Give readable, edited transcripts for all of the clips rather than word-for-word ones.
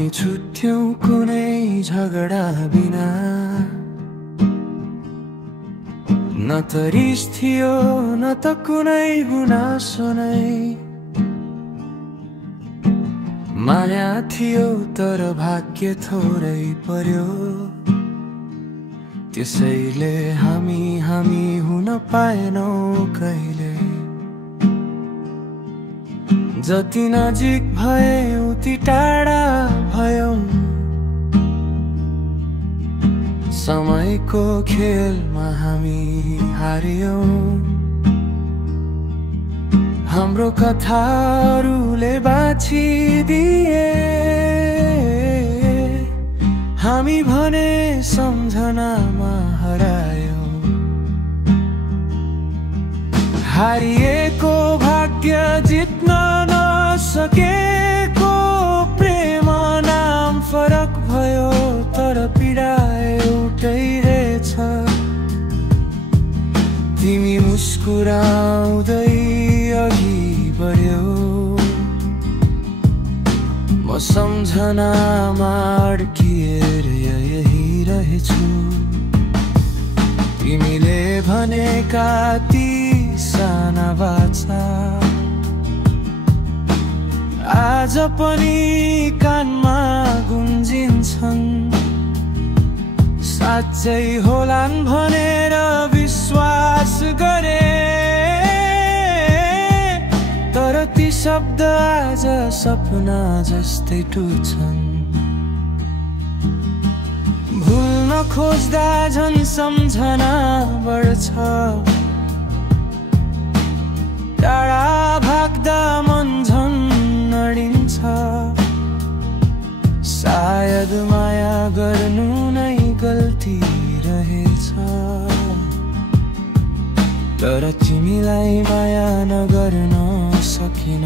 हामी छुट्यौं कुनै झगडा बिना, न त रिस थियो न त कुनै गुनासो नै। माया थियो तर भाग्य थोरै पर्यो, त्यसैले हामी हुन पाएनौं कहिले। जति नजिक भए उति टाढा भयौं, समयको खेलमा हामी हार्यौं। हाम्रो कथाहरूले बाछिदिए, हामी भने सम्झनामा हरायौं। हारिएको भाग्य जित्न नसकेको प्रेम नाम फरक भयो, तर पीडा एउटै रहेछ। तिमी मुस्कुराउँदै अघि बढ्यौ, म सम्झनामा अड्किएर यही रहेछु। तिमीले भनेका ती साना वाचा आज पनि कानमा गुन्जिन्छन्। साँच्चै होलान् भनेर विश्वास गरे, तर ती शब्द आज सपना जस्तै टुट्छन्। भुल्न खोज्दा झन् सम्झना बढ्छ, टाढा भाग्दा मन झन् अडिन्छ। सायद माया गर्नु नै गल्ती रहेछ, तर तिमीलाई माया नगर्न सकिन।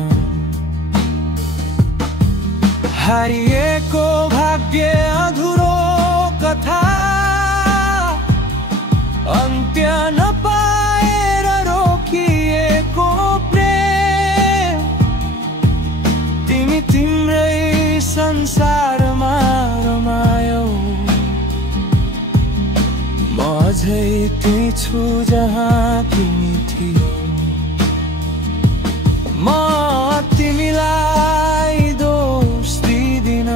हारिएको भाग्य अधुरो कथा, अन्त्य नपाएर रोकिएको प्रेम। तिमी तिम्रै संसारमा रमायौ, म अझै त्यही छु जहाँ तिमी थियौ। म तिमीलाई दोष दिदिन,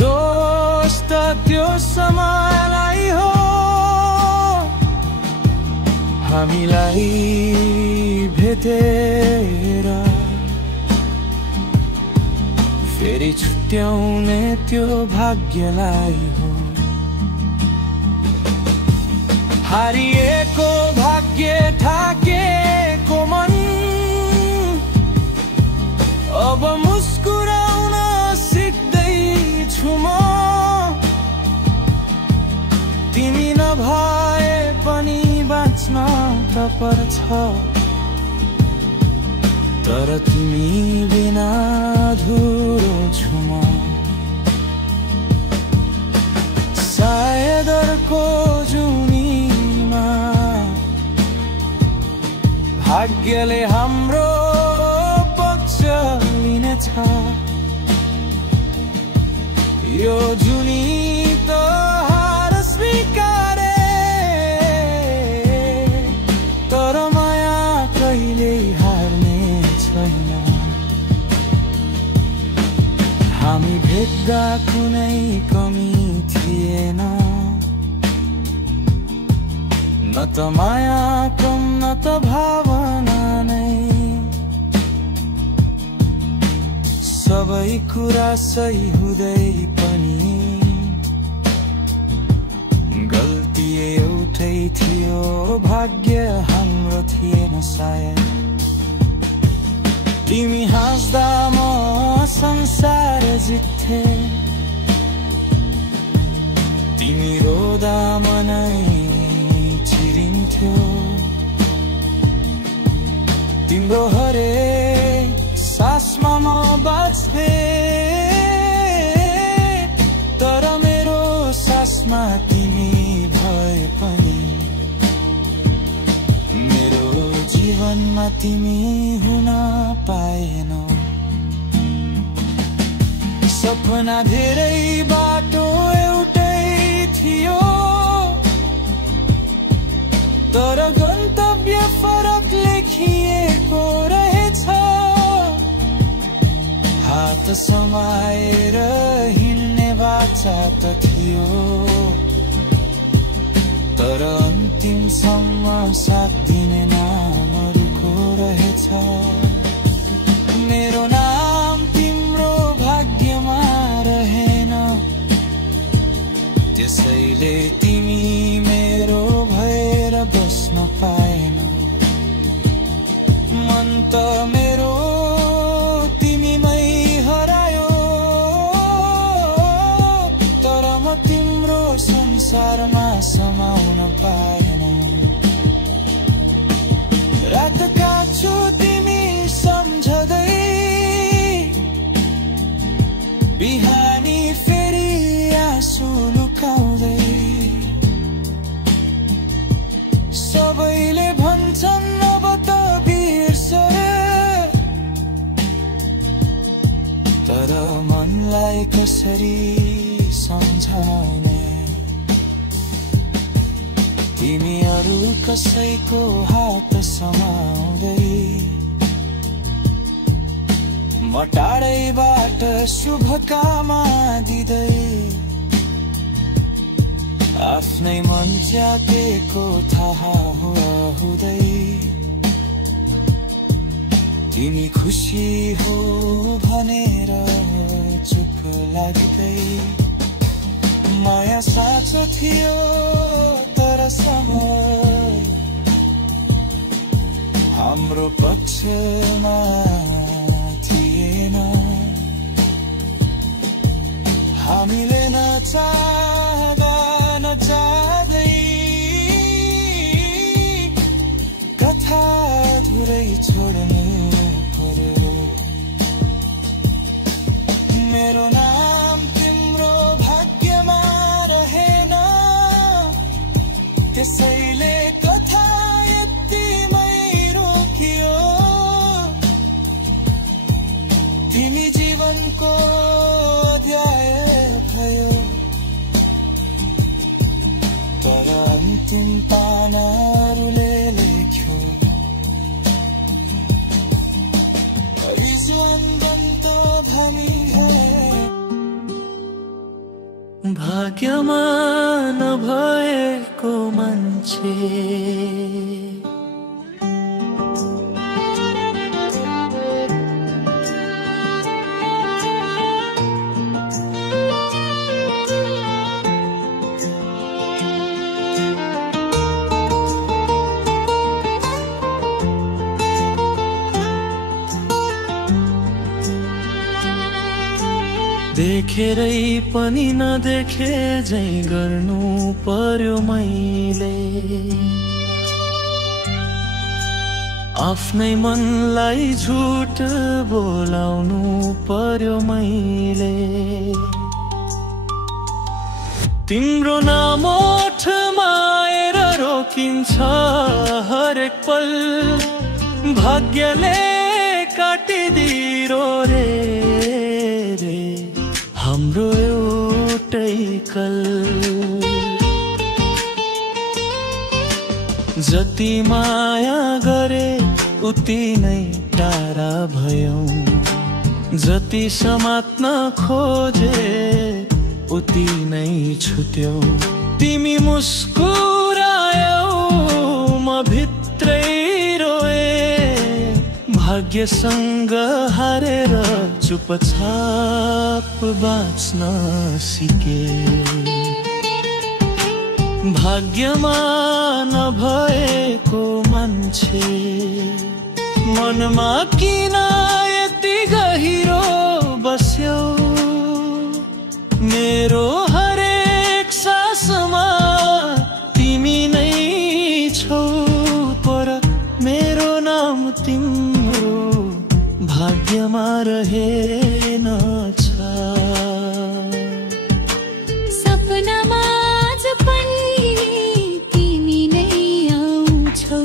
दोष त त्यो समयलाई हो। हामीलाई भेटेर फेरि छुट्याउने त्यो भाग्यलाई हो। हारिएको भाग्य थाकेको मन, अब मुस्कुराउन सिक्दैछु म। तिमी नभए पनि बाँच्न त पर्छ, तर तिमी बिना अधुरो छु म। सायद अर्को जुनीमा भाग्यले हाम्रो पक्ष लिनेछ। यो जुनी त हार स्वीकारे, तर माया कहिल्यै हार्ने छैन। हामी भेट्दा कुनै कमी थिएन, न त माया कम न त भावना नै। सबै कुरा सही हुँदै पनि गल्ती एउटै थियो, भाग्य हाम्रो थिएन सायद। तिमी हाँस्दा म संसार जित्थे, तिमी रोदा मनै चिरिन्थ्यो। तिम्रो हरेक सासमा म बाँच्थे, तर मेरो सासमा तिमी भए पनि मेरो जीवनमा तिमी हुन पाएनौ। सपना धेरै बाटो एउटै थियो, तर गन्तव्य फरक लेखिएको रहेछ। हात समाएर हिँड्ने बाचा त थियो, तर अन्तिमसम्म साथ दिने नामहरूको रहेछ। मेरो नाम तिम्रो भाग्यमा रहेन, त्यसैले तिमी मेरो भएर बस्न पाएन। मन त मेरो तिमीमै हरायो, तर म तिम्रो संसारमा समाउन पाएन। रात काट्छु तिमी सम्झदै, बिहानी फेरि आँसु लुकाउँदै। सबैले भन्छन् अब त बिर्स रे, तर मनलाई कसरी सम्झाउने। तिमी अरू कसैको हात समाउँदै, म टाढैबाट शुभकामना दिँदै। आफ्नै मन च्यातेको थाहा हुँदै, तिमी खुसी हो भनेर चुप लाग्दै। माया साँचो थियो तर समय हाम्रो पक्षमा थिएन। हामीले नचाहँदा नचाहँदै कथा अधुरै छोड्नु पर्यो। मेरो नाम तिम्रो भाग्यमा रहेन, त्यसैले कथा यतिमै रोकियो। तिमी जीवनको अध्याय भयो, तर अन्तिम पानाहरूले लेख्यो। रिजवान बन्तो भनी है, भाग्यमा नभएको मान्छे। देखेरै पनि नदेखे झै गर्नु पर्यो मैले। आफ्नै मनलाई झुट बोलाउनु पर्यो मैले। तिम्रो नाम ओठमा आएर रोकिन्छ हरेक पल, भाग्यले काटिदियो रे हाम्रो एउटै कल। जति माया गरे उति नै टाढा भयौ, जति समात्न खोजे उति नै छुट्यौ। तिमी मुस्कुरायौ म भित्रै रोए, भाग्यसँग हारेर चुपचाप बाँच्न सिके। भाग्यमा नभएको मान्छे, मनमा किन यति गहिरो बस्यौ। मेरो हरेक सासमा तिमी नै छौ, पर मेरो नाम तिम्रो भाग्यमा रहेन छ। सपनामा आज पनि तिमी नै आउँछौ,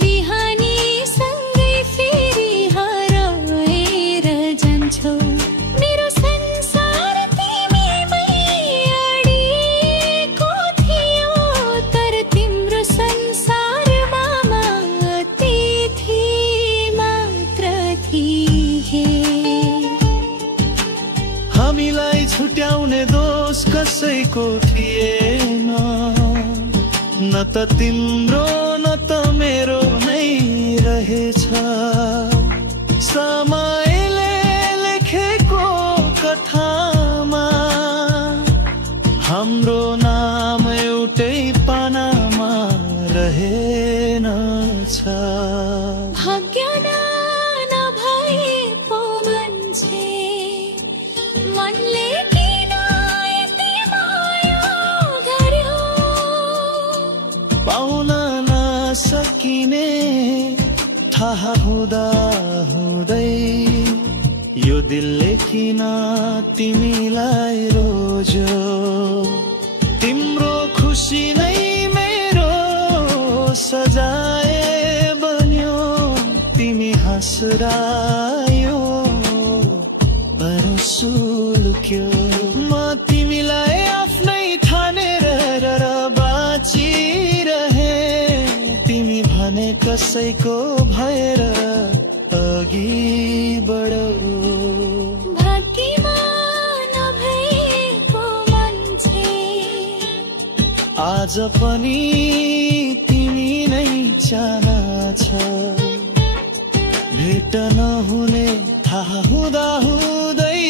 बिहानी सँगै फेरि हराउँछौ। हामीलाई छुट्याउने दोष कसैको थिएन, न त तिम्रो न त मेरो नै रहेछ। समयले लेखेको कथामा हाम्रो नाम एउटै पानामा रहेनछ। भाग्य नभएको मान्छे मनले किन यति माया गर्यो, पाउन नसकिने थाहा हुँदा हुँदै यो दिलले किन तिमीलाई रोज्यो। तिम्रो खुसी नै मेरो सजाय बन्यो, तिमी हाँस्रायो भरोसो लुक्यो। म तिमीलाई आफ्नै ठानेर बाँचिरहे, तिमी भने कसैको भएर अघि बढो। भाग्यमा नभएको मान्छे आज पनि तिमी नै चाहन्छ। भेट नहुने थाहा हुँदा हुँदै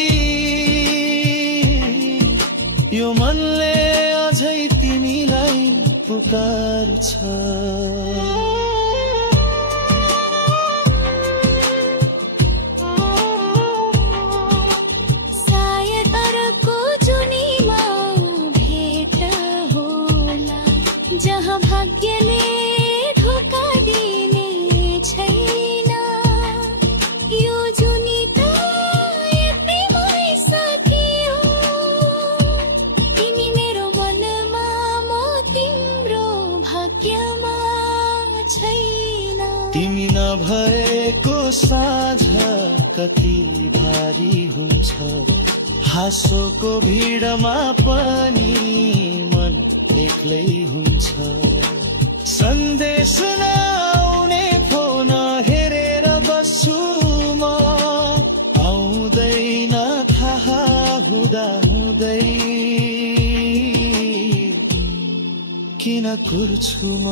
यो मनले अझै तिमीलाई पुकार्छ। सायद अर्को जुनीमा भेट होला, जहाँ भाग्यले धोका दिने छैन। यो जुनी त यतिमै सकियो, तिमी मेरो मनमा म तिम्रो भाग्यमा छैन। तिमी नभएको साँझ कति भारी हुन्छ, हाँसोको भिडमा पनि मन एक्लै हुन्छ। सन्देश नआउने फोन हेरेर बस्छु म, आउँदैन थाहा हुँदा हुँदै किन कुर्छु म।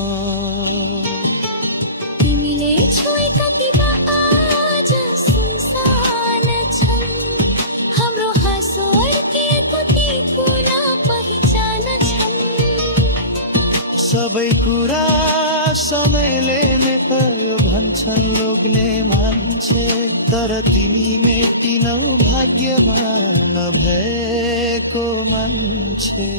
तिमीले छोएका दिवा आज सुनसान छन्, हाम्रो हाँसो अड्किएको ती पुनः पहिचान छन्। सबै कुरा समयले नै भयो भन्छन् लोग्ने मान्छे, तर तिमी मेटिनौ भाग्यमा नभएको मान्छे।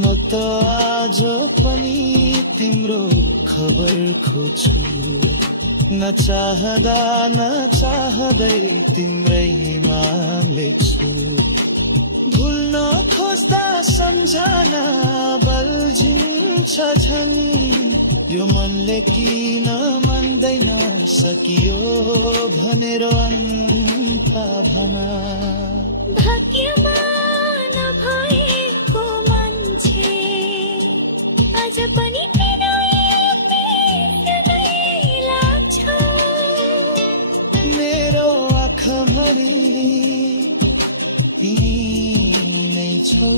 म त आज पनि तिम्रो खबर खोज्छु, नचाहदा नचाहदै तिम्रै नाम लेख्छु। भुल्न खोज्दा सम्झना बल्झिन्छ झन्, यो मनले किन मान्दैन सकियो भनेर अन्त भना। भाग्यमा नभएको मान्छे आज पनि किन नै लाग्छ। मेरो आँखाभरि तिमी नै छौ,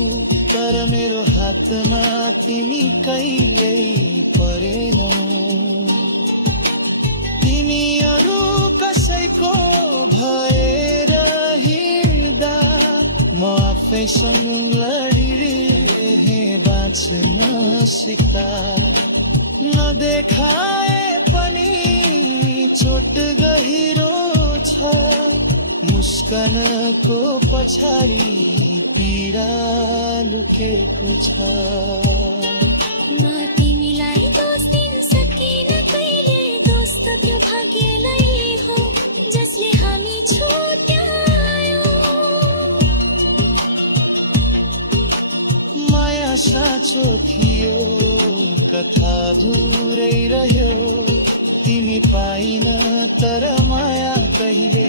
तर मेरो हातमा तिमी कहिल्यै परेनौ। तिमी अरू कसैको भएर हिँड्दा म आफैसँग लडिरहे बाँच्न सिक्दा। नदेखाए पनि चोट गहिरो छ, मुस्कानको पछाडि पीडा लुकेको छ। म तिमीलाई दोष दिन सकिन कहिले, दोष त त्यो भाग्यलाई हो जसले हामी छुट्यायो। माया साँचो थियो कथा धुरै रह्यो, तिमी पाइन तर माया कहिले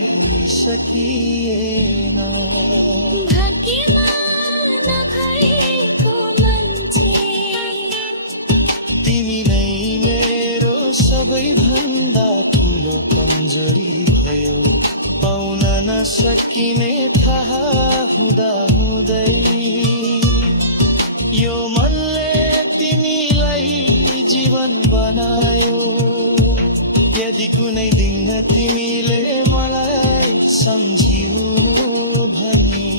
सकिएन। भाग्यमा नभएको मन सकिने थाहा हुँदा हुँदै यो मनले तिमीलाई जीवन बनायो। यदि कुनै दिन तिमीले मलाई सम्झियो भने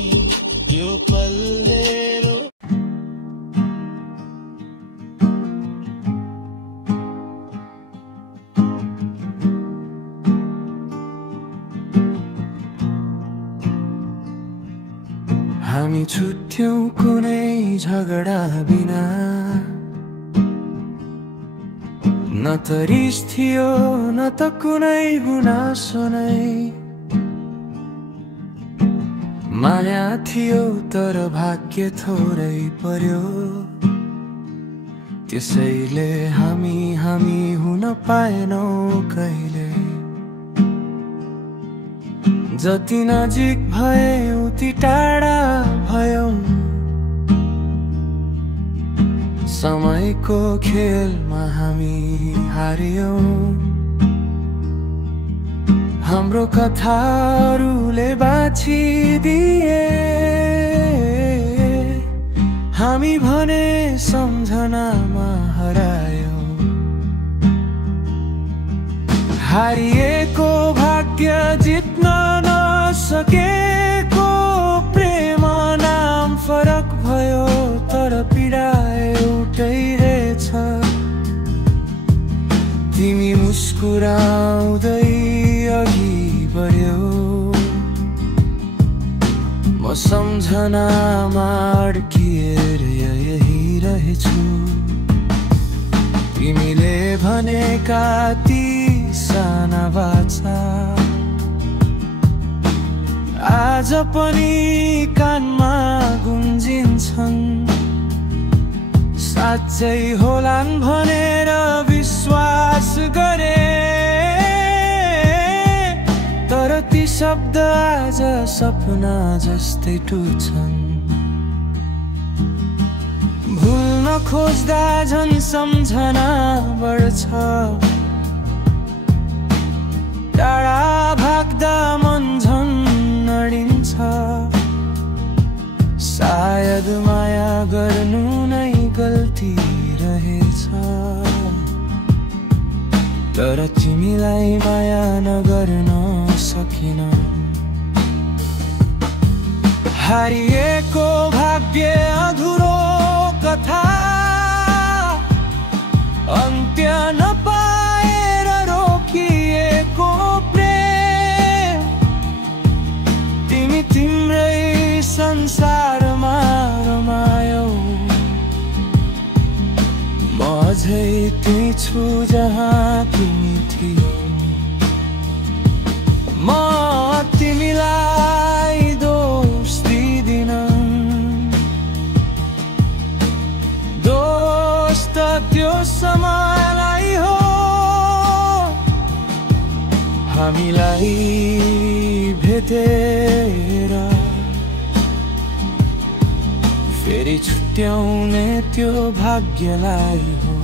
यो पल्लेरो हामी छुट्यौं कुनै झगडा बिना, न त रिस थियो न त कुनै गुनासो नै। माया थियो तर भाग्य थोरै पर्यो, त्यसैले हामी हुन पाएनौं कहिले। जति नजिक भए उति टाढा भयौं, समयको खेलमा हामी हार्यौं। हाम्रो कथाहरूले बाछिदिए, हामी भने सम्झनामा हरायौं। हारिएको भाग्य जित्न नसकेको प्रेम नाम फरक भयो, तर पीडा एउटै रहेछ। तिमी मुस्कुराउँदै अघि बढ्यौ, म सम्झनामा अड्किएर यही रहेछु। तिमीले भनेका ती साना बाचा आज पनि कानमा गुन्जिन्छन्। साँच्चै होलान् भनेर विश्वास गरे, तर ती शब्द आज सपना जस्तै टुट्छन्। भुल्न खोज्दा झन् सम्झना बढ्छ, टाढा भाग्दा मन झन् अडिन्छ। सायद माया गर्नु नै गल्ती रहेछ, तर तिमीलाई माया नगर्न सकिन। हारिएको भाग्य अधुरो कथा, अन्त्य नपाएर रोकिएको प्रेम। तिमी तिम्रै संसारमा रमायौ, म अझै त्यही छु जहाँ तिमी थियौ। म तिमीलाई दोष दिदिन, दोष त त्यो समयलाई हो। हामीलाई भेटेर फेरि छुट्याउने त्यो भाग्यलाई हो।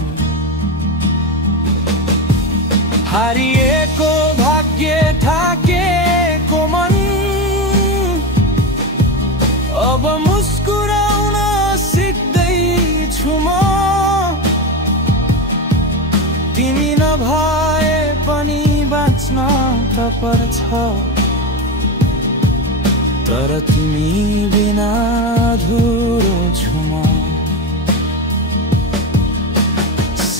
हारिएको भाग्य थाकेको मन, अब मुस्कुराउन सिक्दैछु म। तिमी नभए पनि बाँच्न त पर्छ, तर तिमी बिना अधुरो छु म।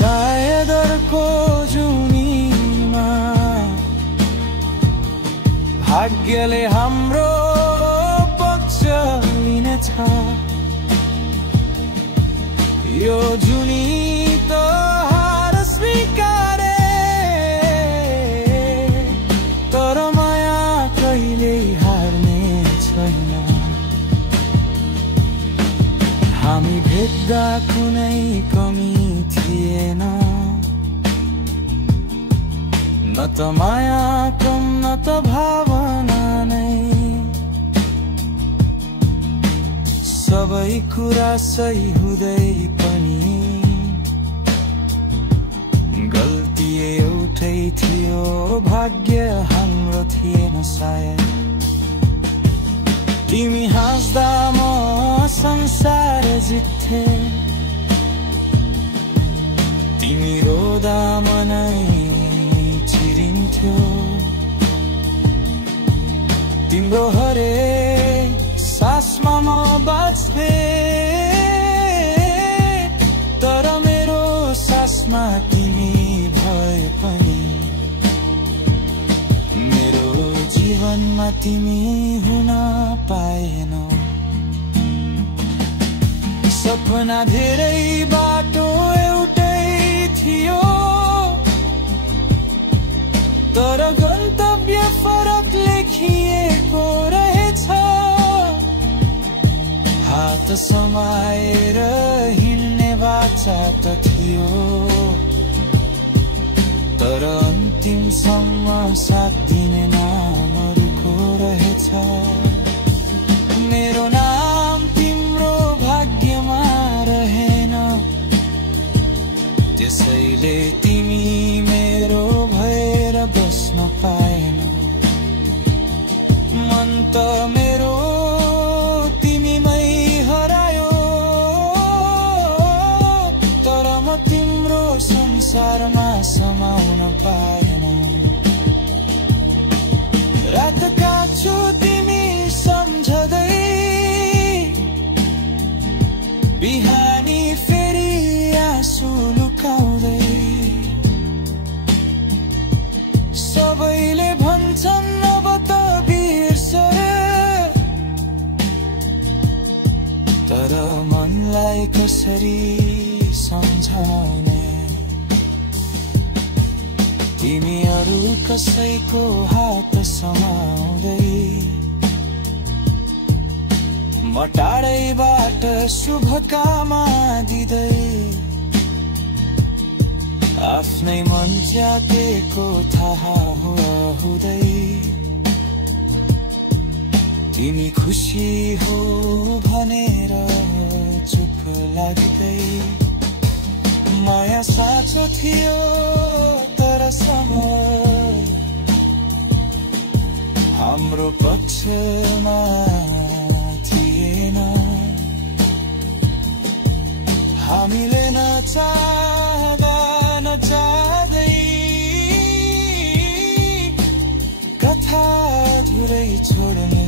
सायद अर्को जुनीमा भाग्यले हाम्रो पक्ष लिनेछ। यो जुनी त हार स्वीकारे, तर माया कहिल्यै हार्ने छैन। हामी भेट्दा कुनै कमी थिएन, न त माया कम न त भावना नै। सबै कुरा सही हुँदै पनि गल्ती एउटै थियो, भाग्य हाम्रो थिएन सायद। तिमी हाँस्दा म संसार जित्थे, तिमी रोदा मनै चिरिन्थ्यो। तिम्रो हरेक सासमा म बाँच्थे, तर मेरो सासमा तिमी भए पनि मेरो जीवनमा तिमी हुन पाएनौ। सपना धेरै बाटो एउटै थियो, तर गन्तव्य फरक लेखिएको रहेछ। हात समाएर हिँड्ने बाचा त थियो, तर अन्तिमसम्म साथ दिने नामहरूको रहेछ। मेरो नाम तिम्रो भाग्यमा रहेन, त्यसैले तिमी मेरो भएर बस्न पाएनौ। मन त मेरो तिमीमै हरायो, तर म तिम्रो संसारमा समाउन पाएन। रात काट्छु तिमी सम्झदै, बिहानी फेरि आँसु लुकाउँदै। सबैले भन्छन् अब त बिर्स रे, तर मनलाई कसरी सम्झाउने। तिमी अरू कसैको हात समाउँदै, म टाढैबाट शुभकामना दिँदै। आफ्नै मन च्यातेको थाहा हुँदै, तिमी खुसी हो भनेर चुप लाग्दै। माया साँचो थियो तर समय हाम्रो पक्षमा थिएन। हामीले नचाहँदा नचाहँदै कथा अधुरै छोड्नु